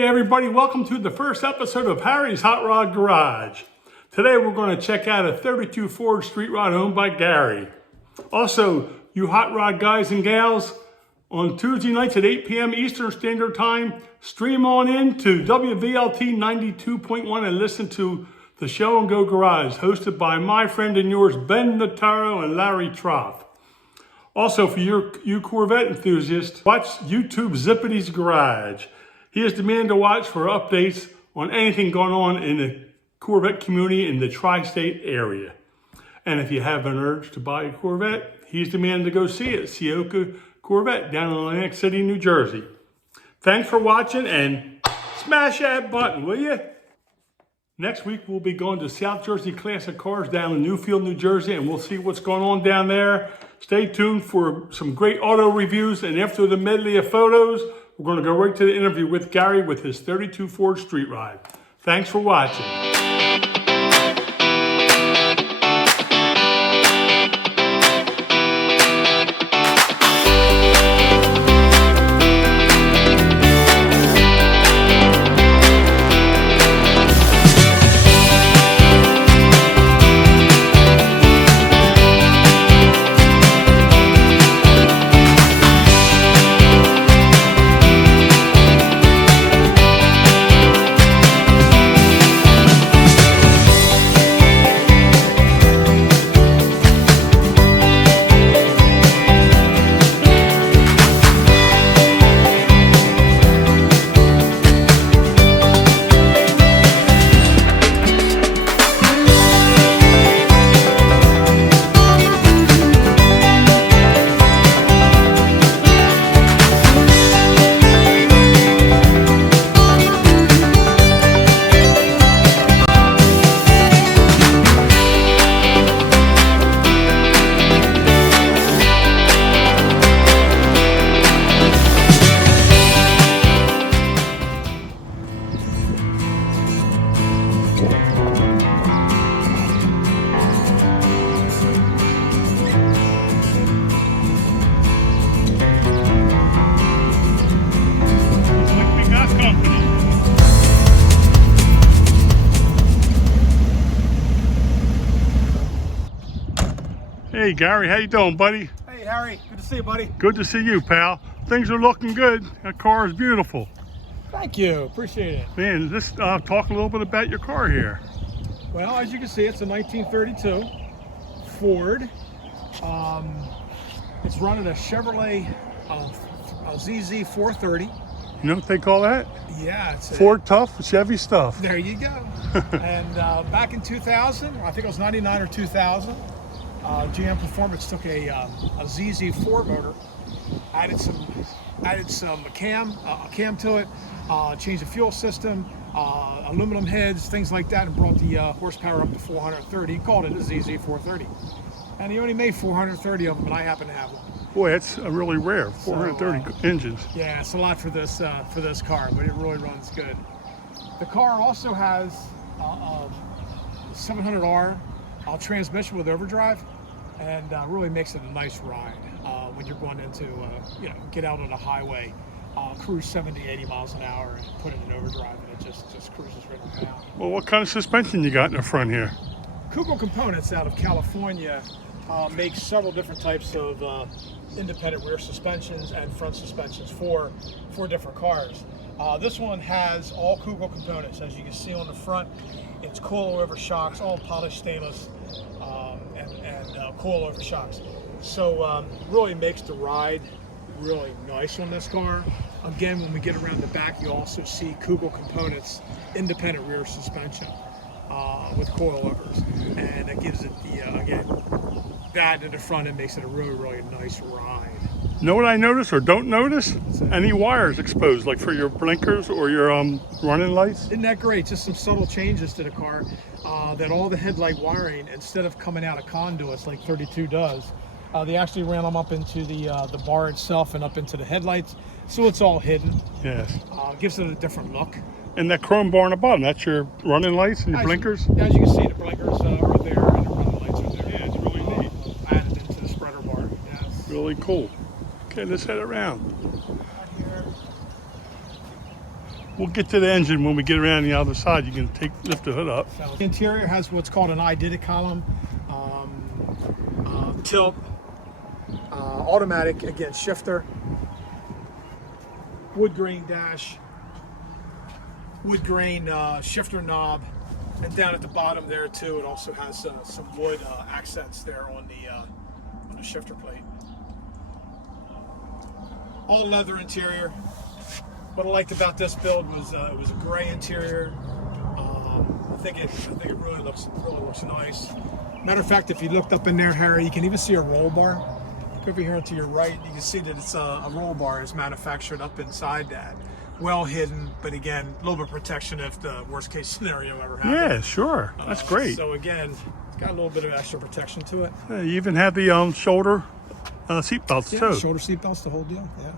Hey everybody, welcome to the first episode of Harry's Hot Rod Garage. Today we're going to check out a 32 Ford Street Rod owned by Gary. Also, you hot rod guys and gals, on Tuesday nights at 8 p.m. Eastern Standard Time, stream on in to WVLT 92.1 and listen to the Show and Go Garage, hosted by my friend and yours, Ben Notaro and Larry Troth. Also, for you Corvette enthusiasts, watch YouTube Zippity's Garage. He is the man to watch for updates on anything going on in the Corvette community in the tri-state area. And if you have an urge to buy a Corvette, he's the man to go see it, Sioka Corvette down in Atlantic City, New Jersey. Thanks for watching and smash that button, will you? Next week, we'll be going to South Jersey Classic Cars down in Newfield, New Jersey, and we'll see what's going on down there. Stay tuned for some great auto reviews, and after the medley of photos, we're going to go right to the interview with Gary with his 32 Ford Street Rod. Thanks for watching. Hey Gary, how you doing, buddy? Hey Harry, good to see you, buddy. Good to see you, pal. Things are looking good. That car is beautiful. Thank you, appreciate it. Man, let's talk a little bit about your car here. Well, as you can see, it's a 1932 Ford. It's running a Chevrolet ZZ 430. You know what they call that? Yeah, it's Ford tough, Chevy stuff. There you go. And back in 2000, I think it was 99 or 2000, GM Performance took a ZZ4 motor, added some cam to it, changed the fuel system, aluminum heads, things like that, and brought the horsepower up to 430. He called it a ZZ430, and he only made 430 of them, and I happen to have one. Boy, that's a really rare 430 engines. Yeah, it's a lot for this car, but it really runs good. The car also has a 700R transmission with overdrive, and really makes it a nice ride when you're going into get out on a highway, cruise 70-80 miles an hour and put it in overdrive, and it just cruises right on down. Well, what kind of suspension you got in the front here? Kugel Components out of California makes several different types of independent rear suspensions and front suspensions for different cars. This one has all Kugel components. As you can see on the front, it's coilover shocks, all polished stainless, and coilover shocks. So really makes the ride really nice on this car. Again, when we get around the back, you also see Kugel Components independent rear suspension with coilovers, and it gives it the again, that in the front end makes it a really nice ride. Know what I notice or don't notice? Any wires exposed, like for your blinkers or your running lights? Isn't that great? Just some subtle changes to the car, that all the headlight wiring, instead of coming out of conduits like 32 does, they actually ran them up into the bar itself and up into the headlights, so it's all hidden. Yes. Gives it a different look. And that chrome bar on the bottom, that's your running lights and your blinkers? As you can see, the blinkers are there, and the running lights are there. Yeah, it's really neat. Added into the spreader bar. Yes. Really cool. Okay, let's head around. We'll get to the engine when we get around the other side. You can lift the hood up. So the interior has what's called an iDIDIC column, tilt, automatic, again, shifter, wood grain dash, wood grain shifter knob, and down at the bottom there too, it also has some wood accents there on the shifter plate. All leather interior. What I liked about this build was it was a gray interior. I think it really looks nice. Matter of fact, if you looked up in there, Harry, you can even see a roll bar. Look over here to your right, you can see that it's a roll bar is manufactured up inside that. Well hidden, but again, a little bit of protection if the worst case scenario ever happens. Yeah, sure. That's great. So again, it's got a little bit of extra protection to it. You even have the shoulder seat belts too. Shoulder seat belts, the whole deal. Yeah.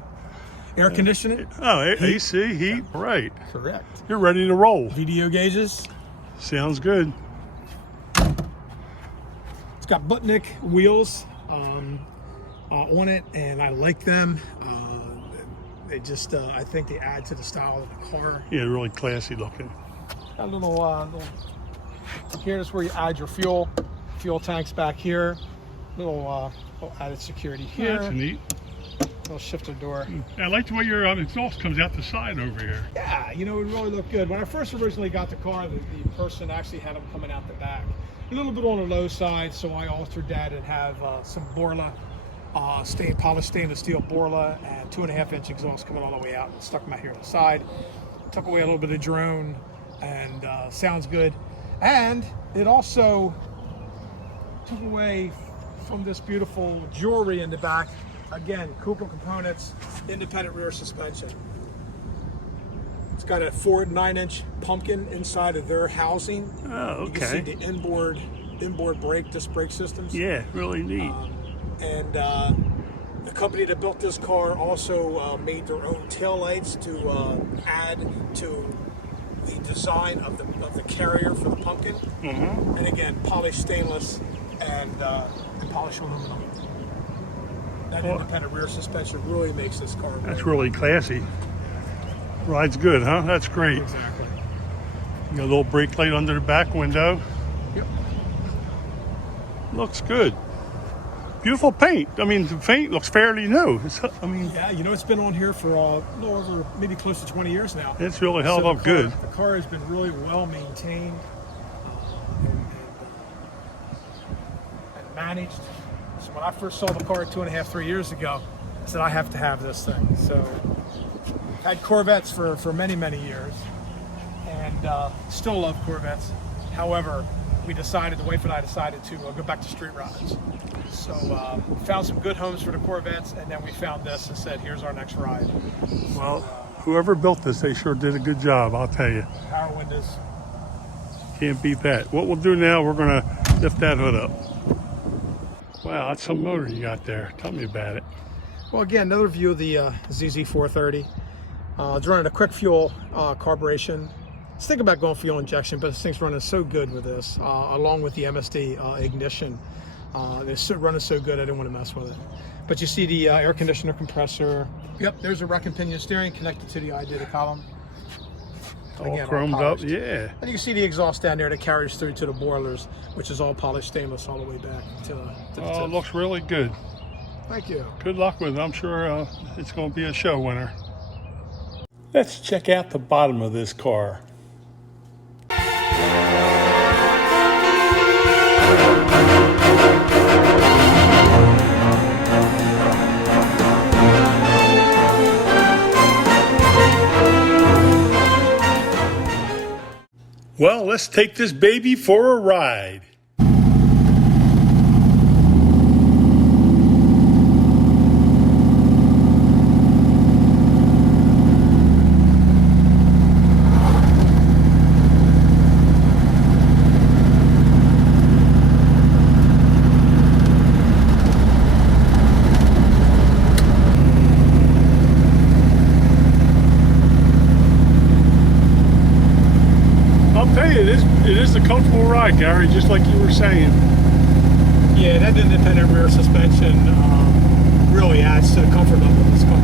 Air conditioning. Oh, AC, heat, right. Correct. You're ready to roll. VDO gauges. Sounds good. It's got Butnick wheels on it, and I like them. They just, I think they add to the style of the car. Yeah, really classy looking. Got a little here's where you add your fuel tanks back here. Little added security here. That's neat. Little shifter door. I like the way your exhaust comes out the side over here. Yeah, you know, it really looked good. When I first originally got the car, the person actually had them coming out the back. A little bit on the low side, so I altered that and have some Borla, polished stainless steel Borla, and 2.5-inch exhaust coming all the way out and stuck them out here on the side. Took away a little bit of drone, and sounds good. And it also took away from this beautiful jewelry in the back. Again, Cooper Components, independent rear suspension. It's got a Ford 9-inch pumpkin inside of their housing. Oh, okay. You can see the inboard disc brake systems. Yeah, really neat. And the company that built this car also made their own taillights to add to the design of the carrier for the pumpkin. Mm-hmm. And again, polished stainless and polished aluminum. That independent rear suspension really makes this car. That's really classy. Rides good, huh? That's great. Exactly. You got a little brake light under the back window. Yep. Looks good. Beautiful paint. I mean, the paint looks fairly new. Yeah, you know, it's been on here for a little over, maybe close to 20 years now. It's really held up the good. The car has been really well maintained and managed. So when I first saw the car 2.5, 3 years ago, I said I have to have this thing. So had Corvettes for many, many years, and still love Corvettes. However, the wife and I decided to go back to street rides. So found some good homes for the Corvettes, and then we found this and said, here's our next ride. Well, whoever built this, they sure did a good job, I'll tell you. Power windows. Can't beat that. What we'll do now, we're going to lift that hood up. Wow, that's some motor you got there. Tell me about it. Well, again, another view of the ZZ430. It's running a quick fuel carburation. Let's think about going fuel injection, but this thing's running so good with this, along with the MSD ignition. They're running so good, I didn't want to mess with it. But you see the air conditioner compressor. Yep, there's a rack and pinion steering connected to the iDIDIC column. All chromed up, yeah. And you can see the exhaust down there that carries through to the boilers, which is all polished stainless all the way back to the Oh, tips. it looks really good. Thank you. Good luck with it. I'm sure it's going to be a show winner. Let's check out the bottom of this car. Well, let's take this baby for a ride. I'll tell you, it is a comfortable ride, Gary, just like you were saying. Yeah, that independent rear suspension really adds to the comfort level of this car.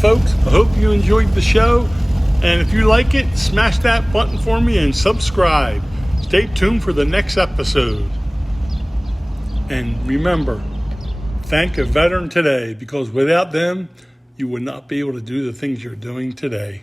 folks, I hope you enjoyed the show. And if you like it, smash that button for me and subscribe. Stay tuned for the next episode. And remember, thank a veteran today, because without them, you would not be able to do the things you're doing today.